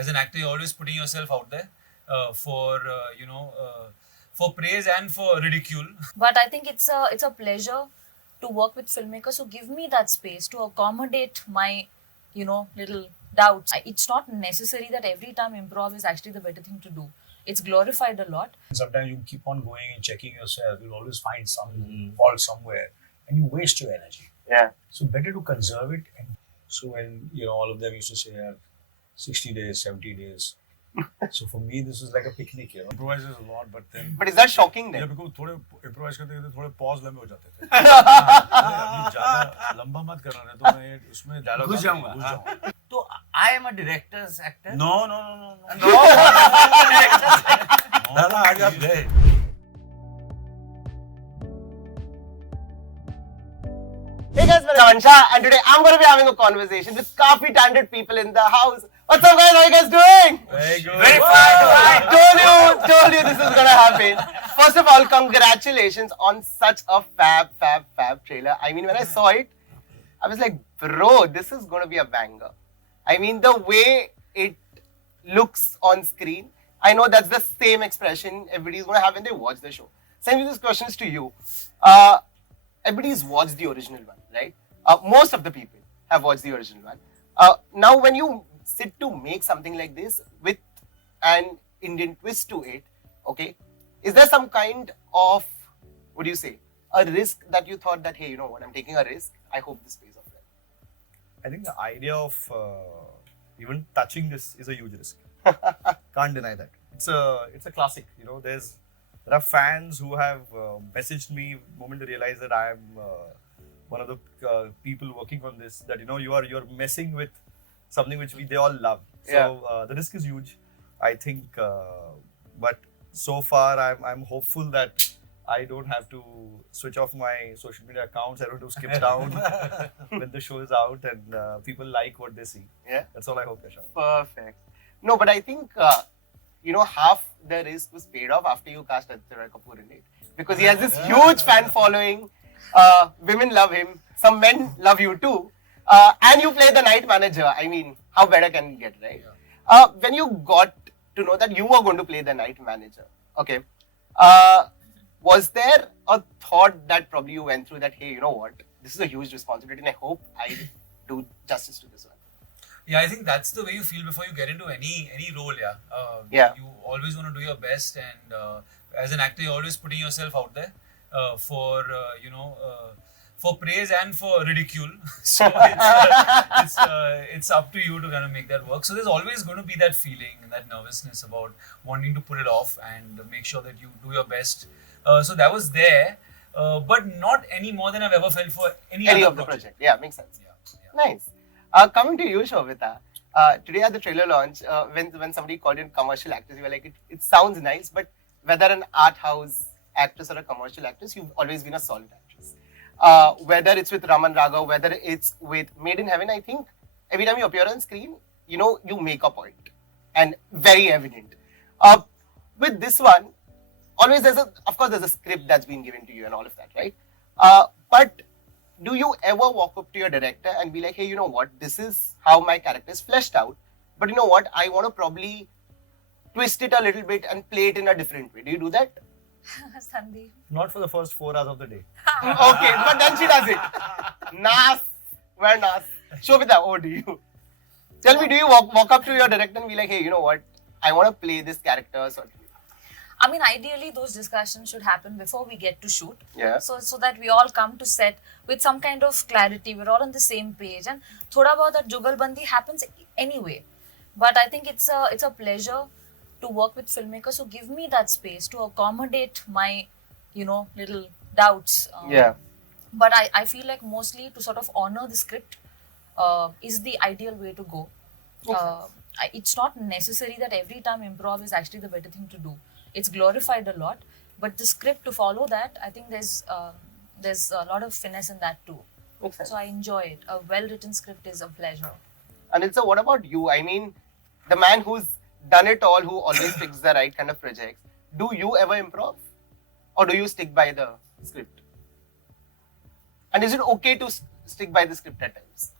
as an actor, you're always putting yourself out there for for praise and for ridicule. But I think it's a pleasure to work with filmmakers who give me that space to accommodate my, little doubts. It's not necessary that every time improv is actually the better thing to do. It's glorified a lot. Sometimes you keep on going and checking yourself. You'll always find some fault somewhere, and you waste your energy. Yeah. So better to conserve it. And so when all of them used to say, 60 days, 70 days. So for me, this is like a picnic. Improvises a lot, but then. But is that shocking then? Yeah, because थोड़े improvise करते करते थोड़े pause लंबे हो जाते थे. अभी ज़्यादा लंबा मत करना नहीं तो मैं उसमें dialogue घुस जाऊँगा. तो I am a director's actor. No. दादा आज आप गए. Hey guys, I'm Shravan Shah, and today I'm going to be having a conversation with काफी talented people in the house. What's up, guys? How are you guys doing? Very good. Very fine. Told you this is going to happen. First of all, congratulations on such a fab trailer. I mean, when I saw it, I was like, bro, this is going to be a banger. I mean, the way it looks on screen, I know that's the same expression everybody's going to have when they watch the show. Sending these questions to you. Everybody's watched the original one, right? Most of the people have watched the original one. Now, when you sit to make something like this with an Indian twist to it, okay, is there some kind of, what do you say, a risk that you thought that, hey, you know what, I'm taking a risk, I hope this pays off well? I think the idea of even touching this is a huge risk. Can't deny that. It's a classic. There are fans who have messaged me the moment they realize that I am one of the people working on this. That you're messing with something which they all love. So the risk is huge, I think. But so far, I'm hopeful that I don't have to switch off my social media accounts. I don't have to skip down when the show is out, and people like what they see. Yeah, that's all I hope, Yasha. Perfect. No, but I think half the risk was paid off after you cast Aditya Roy Kapur in it, because he has this huge fan following. Women love him. Some men love you too. And you play the night manager. I mean, how better can it get, right? When you got to know that you were going to play the night manager, okay, was there a thought that probably you went through that, hey, you know what, this is a huge responsibility and I hope I do justice to this one? Yeah, I think that's the way you feel before you get into any role. You always want to do your best, and as an actor, you're always putting yourself out there for for praise and for ridicule. So it's up to you to kind of make that work. So there's always going to be that feeling and that nervousness about wanting to pull it off and make sure that you do your best. So that was there, but not any more than I've ever felt for any other of the project. Yeah, makes sense. Yeah. Nice. Coming to you, Sobhita, today at the trailer launch, when somebody called you commercial actress, you were like, it sounds nice, but whether an art house actress or a commercial actress, you've always been a solid actress. Whether it's with Raman Raghav, whether it's with Made in Heaven, I think every time you appear on screen, you make a point, and very evident. With this one, always there's a script that's been given to you and all of that, right? But do you ever walk up to your director and be like, hey, you know what, this is how my character is fleshed out, but you know what, I want to probably twist it a little bit and play it in a different way. Do you do that? Sandeep. Not for the first 4 hours of the day. Okay, but then she does it. Nas. Where Nas? Sobhita, what do you? Tell me, do you walk up to your director and be like, hey, you know what, I want to play this character sort of? I mean, ideally, those discussions should happen before we get to shoot. Yeah. So that we all come to set with some kind of clarity. We're all on the same page, and thoda bahut that jugalbandi happens anyway. But I think it's a pleasure to work with filmmakers who give me that space to accommodate my, little doubts. But I feel like mostly to sort of honor the script is the ideal way to go. It's not necessary that every time improv is actually the better thing to do. It's glorified a lot, but the script to follow that, I think there's a lot of finesse in that too. So I enjoy it. A well-written script is a pleasure. Anil, so what about you? I mean, the man who's done it all, who always picks the right kind of projects. Do you ever improv? Or do you stick by the script? And is it okay to stick by the script at times?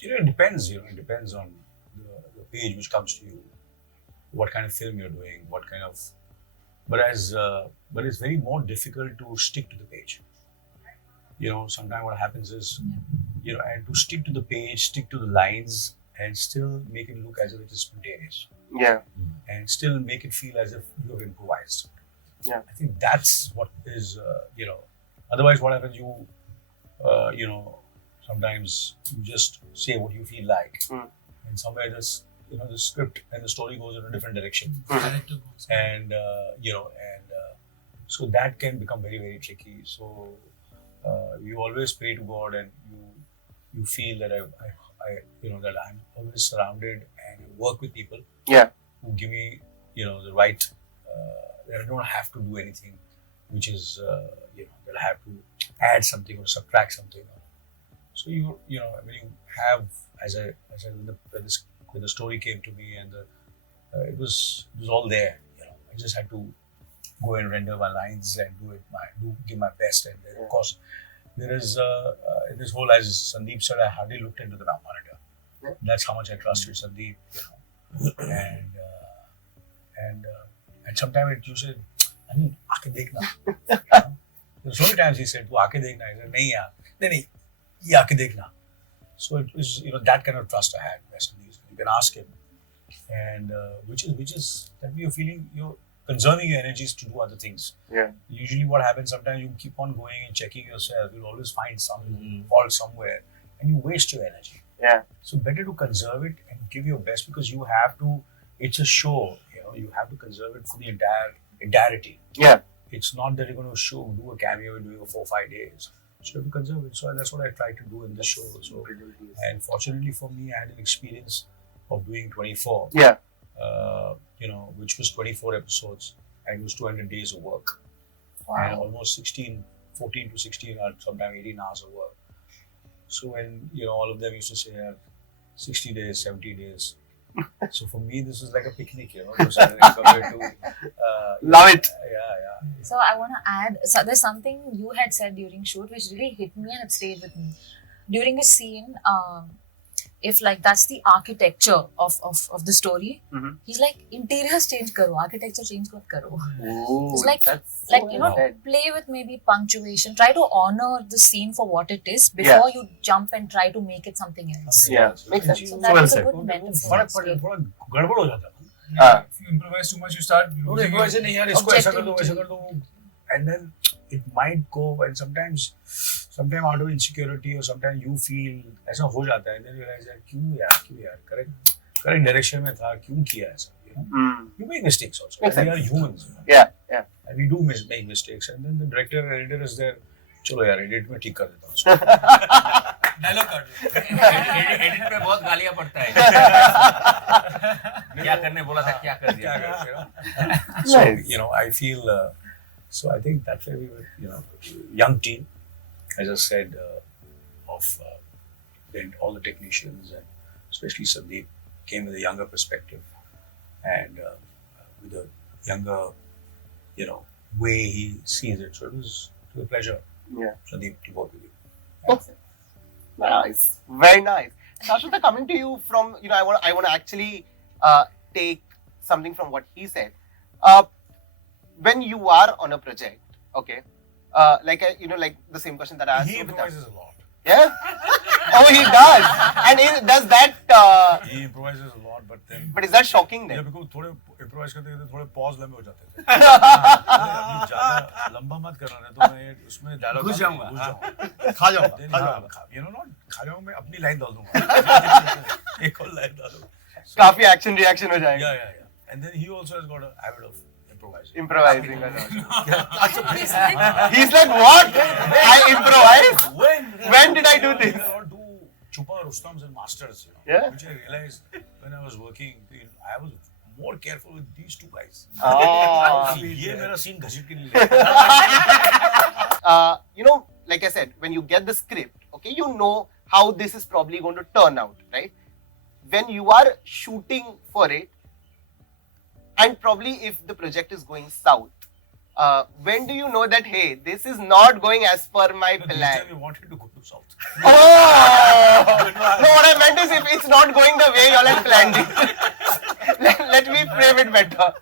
It depends. It depends on the page which comes to you, what kind of film you're doing, what kind of. But it's very more difficult to stick to the page. Sometimes what happens is, and to stick to the page, stick to the lines, and still make it look as if it is spontaneous. Yeah. And still make it feel as if you have improvised. Yeah. I think that's what is, otherwise what happens, sometimes you just say what you feel like. And somewhere this, the script and the story goes in a different direction. Character goes. And, so that can become very, very tricky. So you always pray to God, and you feel that that I'm always surrounded and work with people who give me, the right, that I don't have to do anything, which is, that I have to add something or subtract something. So when you have, when the story came to me, and it was all there. I just had to go and render my lines and give my best. And then, of course, there is in this whole, as Sandeep said, I hardly looked into the monitor. That's how much I trusted Sandeep. And sometimes you said, Anil, aake dekhna. There's so many times he said, "Tu aake dekhna." I said, "Nahi yaar, nahi, ye aake dekhna." So it was, that kind of trust I had. You can ask him, and which is that you're feeling you're conserving your energies to do other things. Yeah. Usually, what happens sometimes you keep on going and checking yourself. You'll always find some fault somewhere, and you waste your energy. Yeah. So better to conserve it and give your best, because you have to. It's a show. You have to conserve it for the entirety. Yeah. It's not that you're going to do a cameo and doing it for 4-5 days. So you have to conserve it. So that's what I try to do in this show. So, and fortunately for me, I had an experience of doing 24. Yeah. Which was 24 episodes, and it was 200 days of work. Wow. And almost 14 to 16, or sometimes 18 hours of work. So when, all of them used to say 60 days, 70 days. So for me, this was like a picnic, compared to... Love it. Yeah. So I want to add, so there's something you had said during shoot which really hit me and it stayed with me. During a scene, if like that's the architecture of the story, he's like, interiors change karo, architecture change mat karo. It's like play with maybe punctuation, try to honor the scene for what it is before you jump and try to make it something else. Yeah, makes sense. So that was a good metaphor. गड़बड़ हो जाता है. If you improvise too much, you start losing your Objectivity. And then it might go, and sometimes out of insecurity, or sometimes you feel ऐसा हो जाता है, and then you realize that क्यों यार correct direction में था, क्यों किया ऐसा, you make mistakes also. We are humans. Yeah. And we do make mistakes, and then the director and editor is there. चलो यार edit में ठीक कर देता हूँ उसको. dialogue card. एडिट पे बहुत गालियां पड़ता है. क्या करने बोला था, क्या कर दिया. So I feel. So I think that's why we were, young team, as I said, then all the technicians, and especially Sandeep came with a younger perspective, and with a younger, way he sees it. So it was a pleasure, Sandeep, to work with you. Nice, very nice. Saswata, coming to you from, I want to actually take something from what he said. When you are on a project, okay, like the same question that I asked. He improvises a lot. Yeah. Oh, he does. And does that? He improvises a lot, but then. But is that shocking then? Yeah, because थोड़े improvise करते करते थोड़े pause लंबे हो जाते थे. अभी ज़्यादा लंबा मत करना है, तो मैं उसमें dialogue घुस जाऊँगा, खा जाऊँगा. Not खा जाऊँगा, मैं अपनी line डाल दूँगा. एक और line डालूँगा. काफी action reaction हो जाएगा. Yeah. And then he also has got a habit of improvising a lot. He's like, what? I improvise? When did I do this? Chupa Rustams and Masters, which I realized when I was working, I was more careful with these two guys. ये मेरा scene घसीट के नहीं लेगा. Like I said, when you get the script, okay, you know how this is probably going to turn out, right? When you are shooting for it, and probably if the project is going south, when do you know that, hey, this is not going as per my This plan? time we wanted to go to South. Oh! No, what I meant is if it's not going the way y'all had planned it. let me frame it better.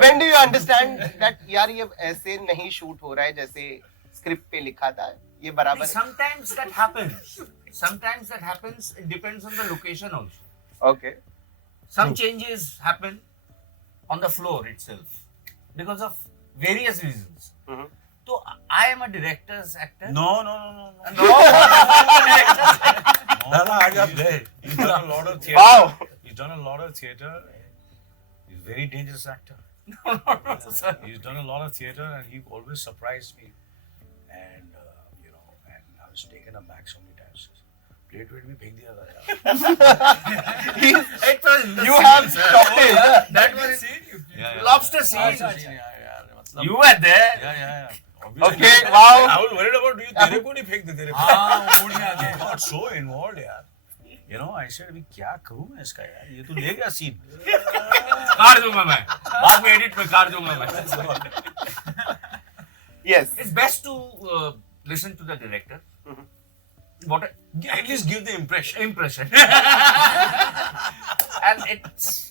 When do you understand that यार ये ऐसे नहीं shoot हो रहा है जैसे script पे लिखा था, ये बराबर है? Sometimes that happens. Sometimes that happens. It depends on the location also. Okay. Some changes happen on the floor itself because of various reasons. Mhm. So I am a director's actor. No. No. He's done a lot of theatre. Wow. He's done a lot of theatre. He's a very dangerous actor. No, sir. He's done a lot of theatre and he always surprised me. And and I was taken aback so many times. Plate में फेंक दिया था यार. It was You have stopped it. that was Yeah. lobster scene. मतलब. You were there. Yeah. Okay, wow. I was worried about you. तेरे को नहीं फेंक दे तेरे. I got so involved यार. I said अभी क्या करूँ मैं इसका यार, ये तो ले गया सीन. काट दूंगा मैं. बाद में edit में काट दूंगा मैं. Yes. It's best to listen to the director. At least give the impression. And it's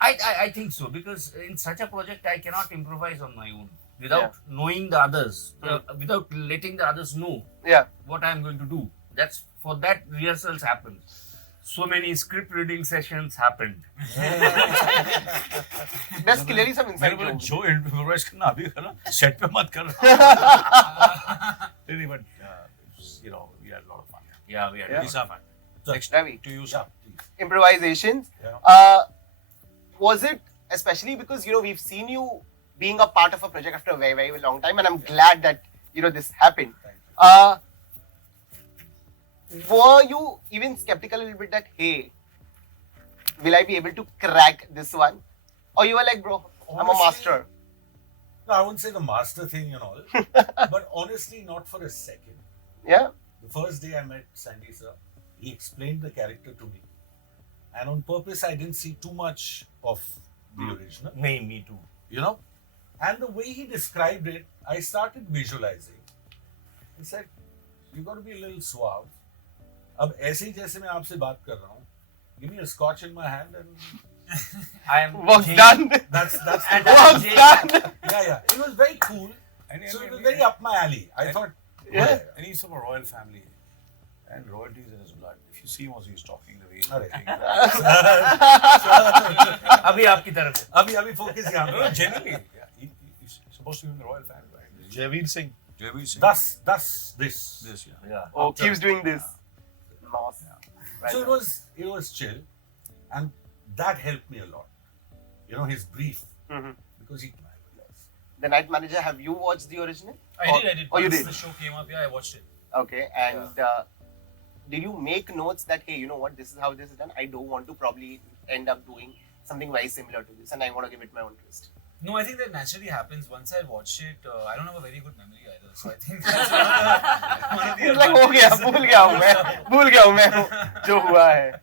I think so, because in such a project I cannot improvise on my own without knowing the others, without letting the others know Yeah. what I am going to do. That's for that rehearsals happen. So many script reading sessions happened. There's clearly some मैंने inside बोला jokes. जो improvise करना अभी करना, set पे मत कर. Really, but we had a lot of fun. Yeah, we are. Yeah. These are fun. So next Ravi. to you, sir. Please. Improvisations. Yeah. Was it, especially because we've seen you being a part of a project after a very, very long time, and I'm glad that this happened. Thank Were you even skeptical a little bit that, hey, will I be able to crack this one? Or you were like, bro, I'm a Honestly, master. No, I wouldn't say the master thing and all, but honestly, not for a second. Yeah. The first day I met Sandy sir, he explained the character to me, and on purpose I didn't see too much of the original. Me too. And the way he described it, I started visualizing. He said, "You got to be a little suave." अब ऐसे ही जैसे मैं आपसे बात कर रहा हूँ, give me a scotch in my hand and I am Work's done. that's And Work's done. yeah. It was very cool, and so it was very up my alley. I thought, Yeah. and he's from a royal family, and royalty is in his blood. If you see him, also he's talking the way he's talking. अभी आपकी तरफ से. अभी focus यहाँ. No, genuinely, he's supposed to be in the royal family, right? Javeer Singh. Thus this. Yeah. Oh, keeps doing this. Nice. Right. So it was chill, and that helped me a lot. His brief, Mhm. because he. The Night Manager, have you watched the original? I did. Oh, you Once did? the show came up, I watched it. Okay. And did you make notes that, hey, you know what, this is how this is done? I don't want to probably end up doing something very similar to this, and I want to give it my own twist. No, I think that naturally happens. Once I watched it, I don't have a very good memory either. So I think that's one of the It's like, भूल गया हूँ मैं जो हुआ है.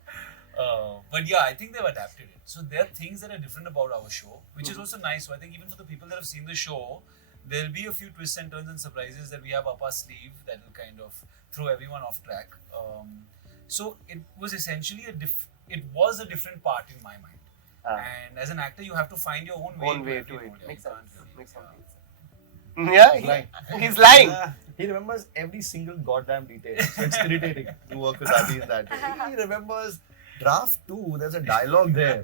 But yeah, I think they've adapted it. So there are things that are different about our show, which is also nice. So I think even for the people that have seen the show, there'll be a few twists and turns and surprises that we have up our sleeve that will kind of throw everyone off track. So it was essentially a different part in my mind. And as an actor, you have to find your own way To every it. role. Makes You sense. can't Makes really, sense. Yeah, he's lying. He remembers every single goddamn detail. So it's irritating to work with Adi in that way. He remembers draft 2, there's a dialogue there.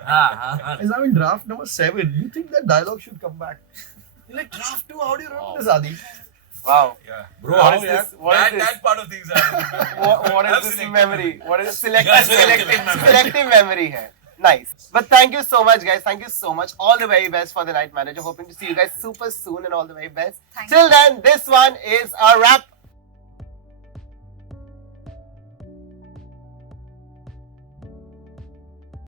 It's now in draft number 7. You think that dialogue should come back? You're like, draft 2, how do you remember this, Adi? Wow. Yeah. Bro, What is this? What is this? That part of things are. What is this Absolutely. memory? What is Selective selective memory hai. Nice. But thank you so much, guys. Thank you so much. All the very best for the Night Manager. Hoping to see you guys super soon and all the very best. Thank Till then, this one is a wrap.